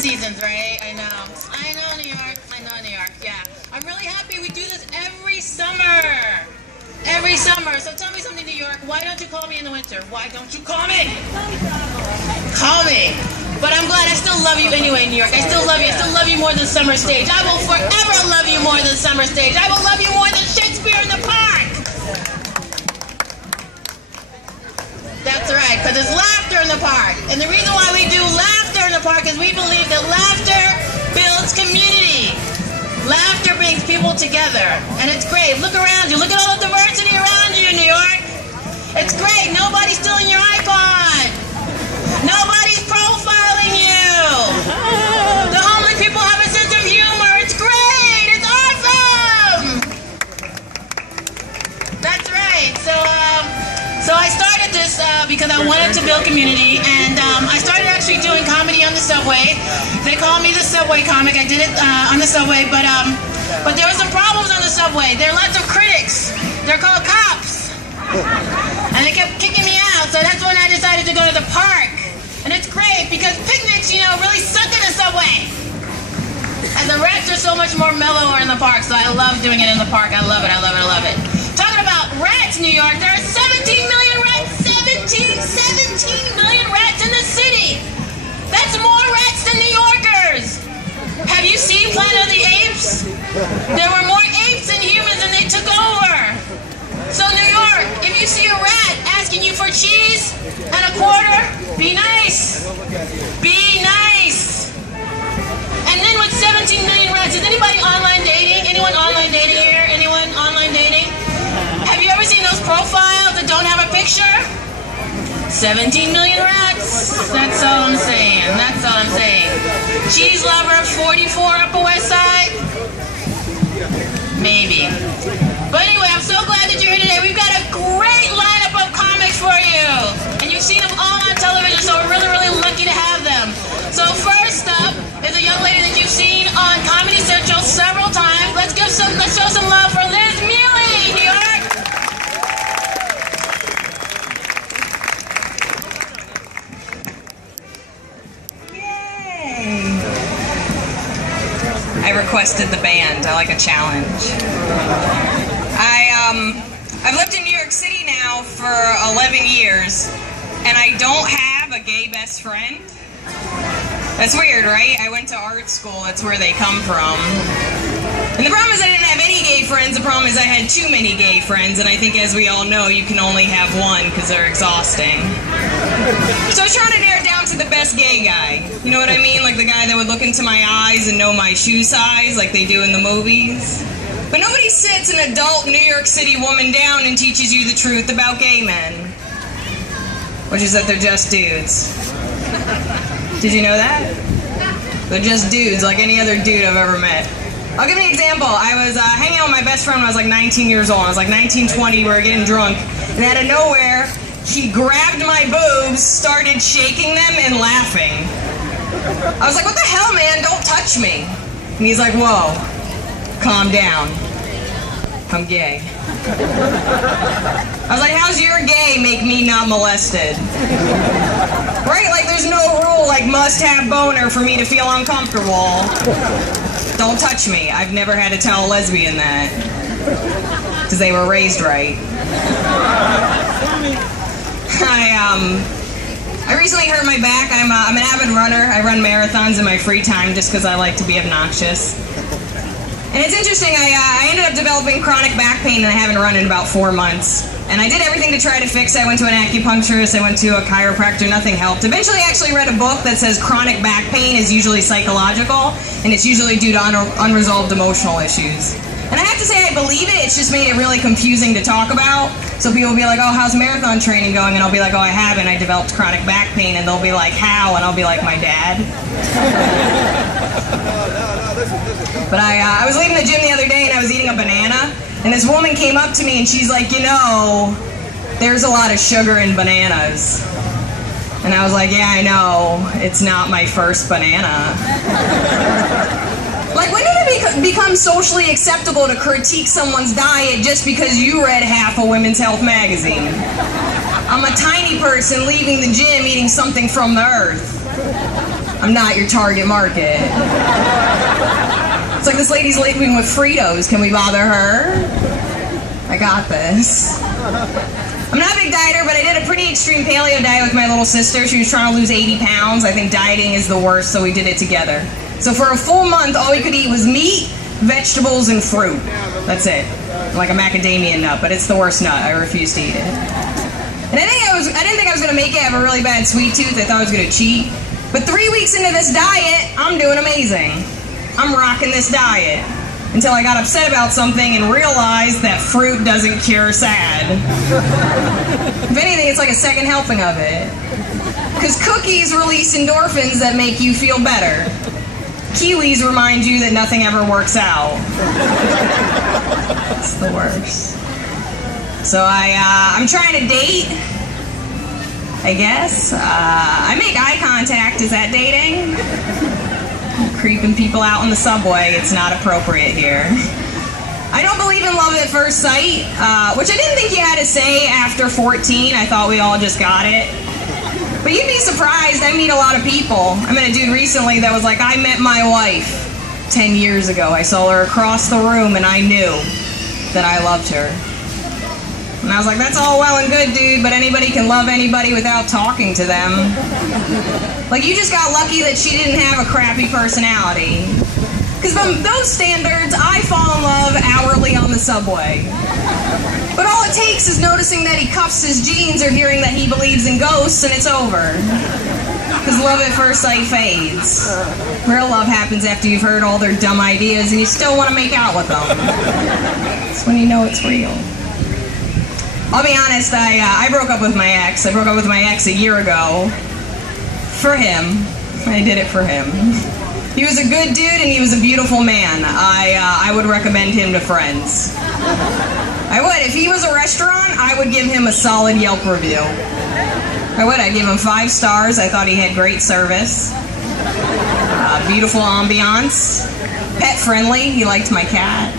seasons, right? I know New York. I know New York. Yeah, I'm really happy we do this every summer. Every summer. So tell me something, New York. Why don't you call me in the winter? Why don't you call me? Call me. But I'm glad. I still love you anyway, New York. I still love you. I still love you more than Summer Stage. I will forever love you more than Summer Stage. I will love you more than Shakespeare in the Park. That's right, because there's laughter in the park. And the reason why we do laughter in the park is we believe that laughter builds community. Laughter brings people together. And it's great. Look around you. Look at all the diversity around you in New York. It's great. Nobody's stealing your iPod. Nobody's profiling you. The homeless people have a sense of humor. It's great. It's awesome. That's right. So I started this because I wanted to build community, and I started actually doing comedy on the subway. They call me the subway comic. I did it on the subway, but there were some problems on the subway. There are lots of critics. They're called cops, and they kept kicking me out. So that's when I decided to go to the park, and it's great because picnics, really suck in the subway. And the rats are so much more mellower in the park, so I love doing it in the park. I love it. I love it. I love it. Talking about rats, New York, there are 17 million rats. 17 million rats in the city. That's more rats than New Yorkers. Have you seen Planet of the Apes? There were more apes than humans and they took over. So New York, if you see a rat asking you for cheese and a quarter, be nice. Be nice. And then with 17 million rats, is anybody online dating? Anyone online dating here? Anyone online dating? Have you ever seen those profiles that don't have a picture? 17 million rats. That's all I'm saying. That's all I'm saying. Cheese lover, 44 Upper West Side? Maybe. But anyway, I'm so glad that you're here today. We've got a great lineup of comics for you. And you've seen them all on television, so we're really, really lucky to have them. So first up is a young lady that you've seen on Comedy Central several times. Let's show some love for Liz Mealy, New York. I requested the band. I like a challenge. I've lived in New York City now for 11 years, and I don't have a gay best friend. That's weird, right? I went to art school. That's where they come from. And the problem is I didn't have any gay friends. The problem is I had too many gay friends, and I think, as we all know, you can only have one because they're exhausting. So I was trying to narrow it down to the best gay guy. You know what I mean? Like the guy that would look into my eyes and know my shoe size like they do in the movies. But nobody sits an adult New York City woman down and teaches you the truth about gay men. Which is that they're just dudes. Did you know that? They're just dudes, like any other dude I've ever met. I'll give you an example. I was hanging out with my best friend when I was like 19 years old. I was like 19, 20, we were getting drunk. And out of nowhere, he grabbed my boobs, started shaking them and laughing. I was like, what the hell, man? Don't touch me. And he's like, whoa, calm down. I'm gay. I was like, how's your gay make me not molested? Right? Like, there's no rule like must have boner for me to feel uncomfortable. Don't touch me. I've never had to tell a lesbian that. Because they were raised right. I recently hurt my back. I'm an avid runner. I run marathons in my free time just because I like to be obnoxious. And it's interesting, I ended up developing chronic back pain and I haven't run in about 4 months. And I did everything to try to fix it. I went to an acupuncturist, I went to a chiropractor, nothing helped. Eventually I actually read a book that says chronic back pain is usually psychological, and it's usually due to unresolved emotional issues. And I have to say I believe it, it's just made it really confusing to talk about. So people will be like, oh, how's marathon training going? And I'll be like, oh, I haven't, I developed chronic back pain. And they'll be like, how? And I'll be like, my dad. But I was leaving the gym the other day and I was eating a banana. And this woman came up to me and she's like, you know, there's a lot of sugar in bananas. And I was like, yeah, I know. It's not my first banana. Like, when did it become socially acceptable to critique someone's diet just because you read half a Women's Health magazine? I'm a tiny person leaving the gym eating something from the earth. I'm not your target market. It's like this lady's living with Fritos. Can we bother her? I got this. I'm not a big dieter, but I did a pretty extreme paleo diet with my little sister. She was trying to lose 80 pounds. I think dieting is the worst, so we did it together. So for a full month, all we could eat was meat, vegetables, and fruit. That's it. Like a macadamia nut, but it's the worst nut. I refuse to eat it. And I didn't think I was going to make it. I have a really bad sweet tooth. I thought I was going to cheat. But 3 weeks into this diet, I'm doing amazing. I'm rocking this diet. Until I got upset about something and realized that fruit doesn't cure sad. If anything, it's like a second helping of it. Because cookies release endorphins that make you feel better. Kiwis remind you that nothing ever works out. It's the worst. So I'm trying to date, I guess. I make eye contact. Is that dating? Creeping people out on the subway, it's not appropriate here. I don't believe in love at first sight, which I didn't think you had to say after 14. I thought we all just got it. But you'd be surprised, I meet a lot of people. I met a dude recently that was like, I met my wife 10 years ago. I saw her across the room and I knew that I loved her. And I was like, that's all well and good, dude, but anybody can love anybody without talking to them. Like, you just got lucky that she didn't have a crappy personality. Because by those standards, I fall in love hourly on the subway. But all it takes is noticing that he cuffs his jeans or hearing that he believes in ghosts, and it's over. Because love at first sight fades. Real love happens after you've heard all their dumb ideas and you still want to make out with them. That's when you know it's real. I'll be honest, I broke up with my ex. I broke up with my ex a year ago. For him. I did it for him. He was a good dude and he was a beautiful man. I would recommend him to friends. I would. If he was a restaurant, I would give him a solid Yelp review. I would. I'd give him 5 stars. I thought he had great service. Beautiful ambiance. Pet friendly. He liked my cat.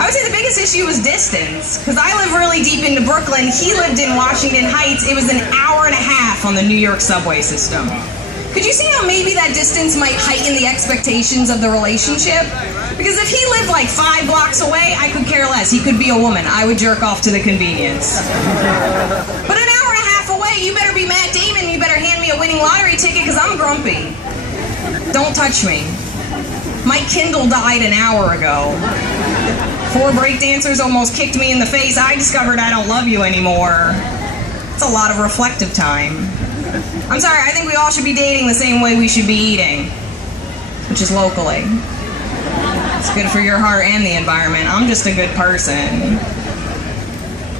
I would say the biggest issue was distance, because I live really deep into Brooklyn. He lived in Washington Heights. It was an hour and a half on the New York subway system. Could you see how maybe that distance might heighten the expectations of the relationship? Because if he lived like 5 blocks away, I could care less. He could be a woman. I would jerk off to the convenience. But an hour and a half away, you better be Matt Damon. You better hand me a winning lottery ticket, because I'm grumpy. Don't touch me. My Kindle died an hour ago. 4 breakdancers almost kicked me in the face. I discovered I don't love you anymore. It's a lot of reflective time. I'm sorry, I think we all should be dating the same way we should be eating, which is locally. It's good for your heart and the environment. I'm just a good person.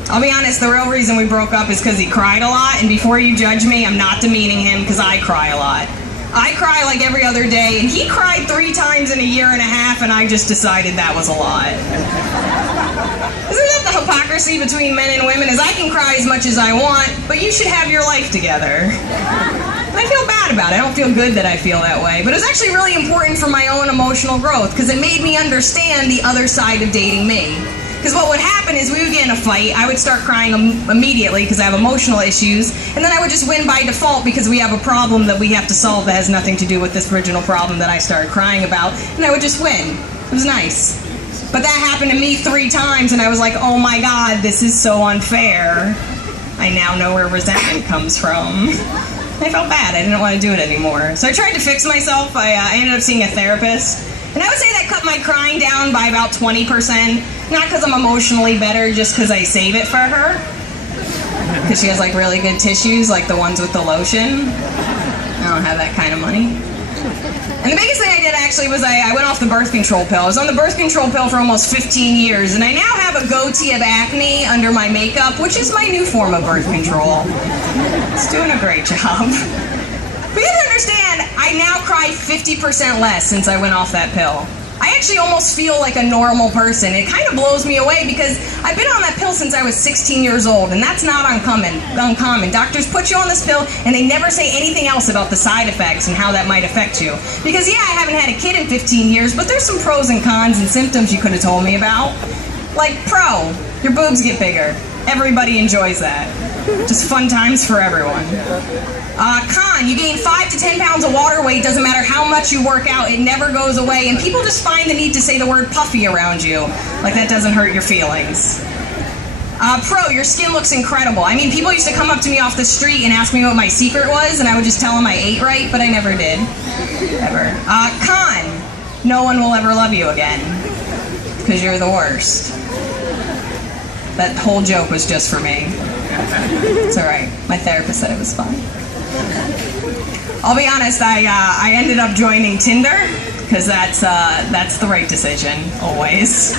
I'll be honest, the real reason we broke up is because he cried a lot, and before you judge me, I'm not demeaning him because I cry a lot. I cry like every other day, and he cried 3 times in a year and a half, and I just decided that was a lot. Isn't that the hypocrisy between men and women? Is I can cry as much as I want, but you should have your life together. And I feel bad about it. I don't feel good that I feel that way. But it was actually really important for my own emotional growth, because it made me understand the other side of dating me. Because what would happen is we would get in a fight, I would start crying immediately because I have emotional issues, and then I would just win by default because we have a problem that we have to solve that has nothing to do with this original problem that I started crying about, and I would just win. It was nice. But that happened to me 3 times, and I was like, oh my god, this is so unfair. I now know where resentment comes from. I felt bad. I didn't want to do it anymore. So I tried to fix myself. I ended up seeing a therapist. And I would say that cut my crying down by about 20%. Not because I'm emotionally better, just because I save it for her. Because she has like really good tissues, like the ones with the lotion. I don't have that kind of money. And the biggest thing I did actually was I went off the birth control pill. I was on the birth control pill for almost 15 years, and I now have a goatee of acne under my makeup, which is my new form of birth control. It's doing a great job. But you have to understand, I now cry 50% less since I went off that pill. I actually almost feel like a normal person. It kind of blows me away because I've been on that pill since I was 16 years old, and that's not uncommon. Doctors put you on this pill, and they never say anything else about the side effects and how that might affect you. Because yeah, I haven't had a kid in 15 years, but there's some pros and cons and symptoms you could have told me about. Like pro, your boobs get bigger. Everybody enjoys that. Just fun times for everyone. Con, you gain 5 to 10 pounds of water weight, doesn't matter how much you work out, it never goes away, and people just find the need to say the word puffy around you. Like that doesn't hurt your feelings. Pro, your skin looks incredible. I mean, people used to come up to me off the street and ask me what my secret was, and I would just tell them I ate right, but I never did. Ever. Con, no one will ever love you again, because you're the worst. That whole joke was just for me. It's alright. My therapist said it was fun. I'll be honest, I ended up joining Tinder, because that's the right decision, always.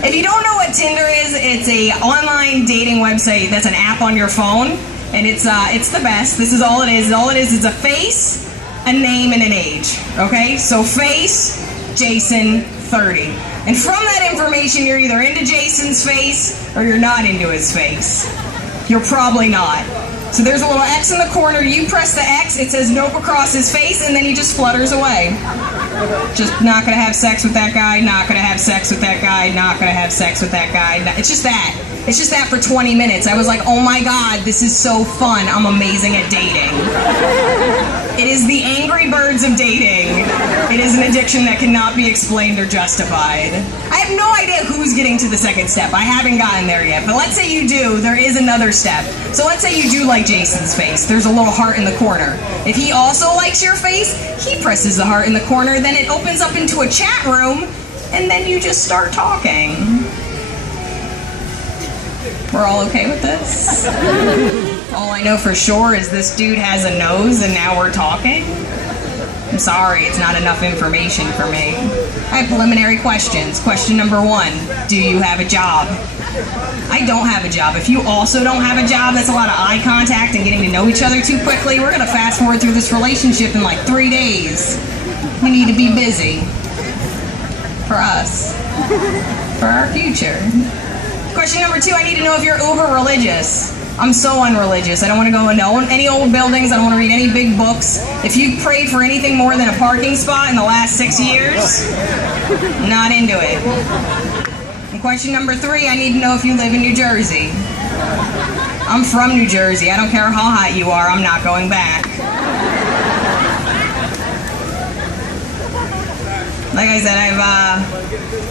If you don't know what Tinder is, it's a online dating website that's an app on your phone, and it's the best. This is all it is. All it is a face, a name, and an age. Okay? So face, Jason, 30. And from that information, you're either into Jason's face or you're not into his face. You're probably not. So there's a little X in the corner, you press the X, it says nope across his face, and then he just flutters away. Just not gonna have sex with that guy, not gonna have sex with that guy, not gonna have sex with that guy. It's just that. It's just that for 20 minutes. I was like, oh my God, this is so fun. I'm amazing at dating. It is the Angry Birds of dating. It is an addiction that cannot be explained or justified. I have no idea who's getting to the second step. I haven't gotten there yet, but let's say you do, there is another step. So let's say you do like Jason's face. There's a little heart in the corner. If he also likes your face, he presses the heart in the corner, then it opens up into a chat room, and then you just start talking. We're all okay with this? All I know for sure is this dude has a nose and now we're talking? I'm sorry, it's not enough information for me. I have preliminary questions. Question number 1, do you have a job? I don't have a job. If you also don't have a job, that's a lot of eye contact and getting to know each other too quickly. We're gonna fast forward through this relationship in like 3 days. We need to be busy. For us. For our future. Question number 2, I need to know if you're uber religious. I'm so unreligious. I don't want to go into any old buildings. I don't want to read any big books. If you prayed for anything more than a parking spot in the last 6 years, not into it. And question number 3, I need to know if you live in New Jersey. I'm from New Jersey. I don't care how hot you are. I'm not going back. Like I said,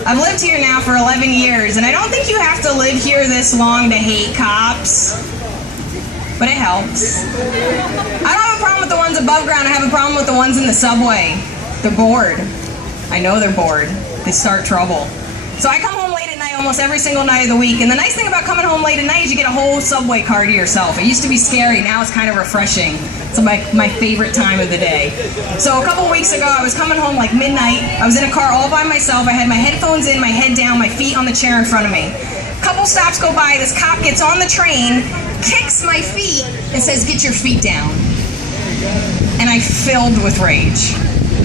I've lived here now for 11 years, and I don't think you have to live here this long to hate cops, but it helps. I don't have a problem with the ones above ground. I have a problem with the ones in the subway. They're bored. I know they're bored. They start trouble. So I come home late at night almost every single night of the week, and the nice thing about coming home late at night is you get a whole subway car to yourself. It used to be scary, now it's kind of refreshing. It's my favorite time of the day. So a couple weeks ago, I was coming home like midnight. I was in a car all by myself. I had my headphones in, my head down, my feet on the chair in front of me. A couple stops go by, this cop gets on the train, kicks my feet, and says, "Get your feet down." And I filled with rage.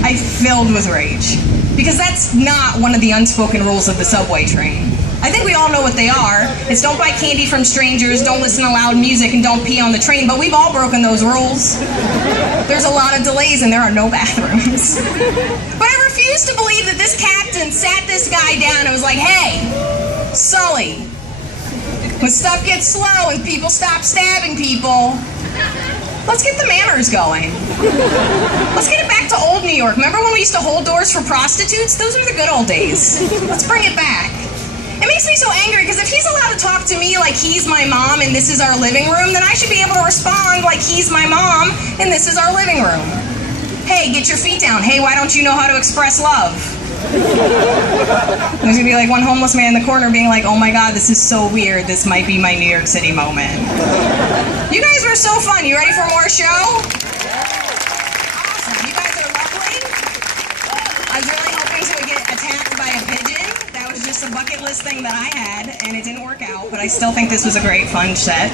I filled with rage. Because that's not one of the unspoken rules of the subway train. I think we all know what they are. It's don't buy candy from strangers, don't listen to loud music, and don't pee on the train, but we've all broken those rules. There's a lot of delays and there are no bathrooms. But I refuse to believe that this captain sat this guy down and was like, "Hey, Sully, when stuff gets slow and people stop stabbing people, let's get the manners going. Let's get it back to old New York. Remember when we used to hold doors for prostitutes? Those were the good old days. Let's bring it back." It makes me so angry because if he's allowed to talk to me like he's my mom and this is our living room, then I should be able to respond like he's my mom and this is our living room. Hey, get your feet down. Hey, why don't you know how to express love? There's gonna be like one homeless man in the corner being like, "Oh my God, this is so weird. This might be my New York City moment." You guys were so fun. You ready for more show? Awesome. You guys are lovely. I was really hoping to get attacked by a pigeon. That was just a bucket list thing that I had, and it didn't work out, but I still think this was a great fun set.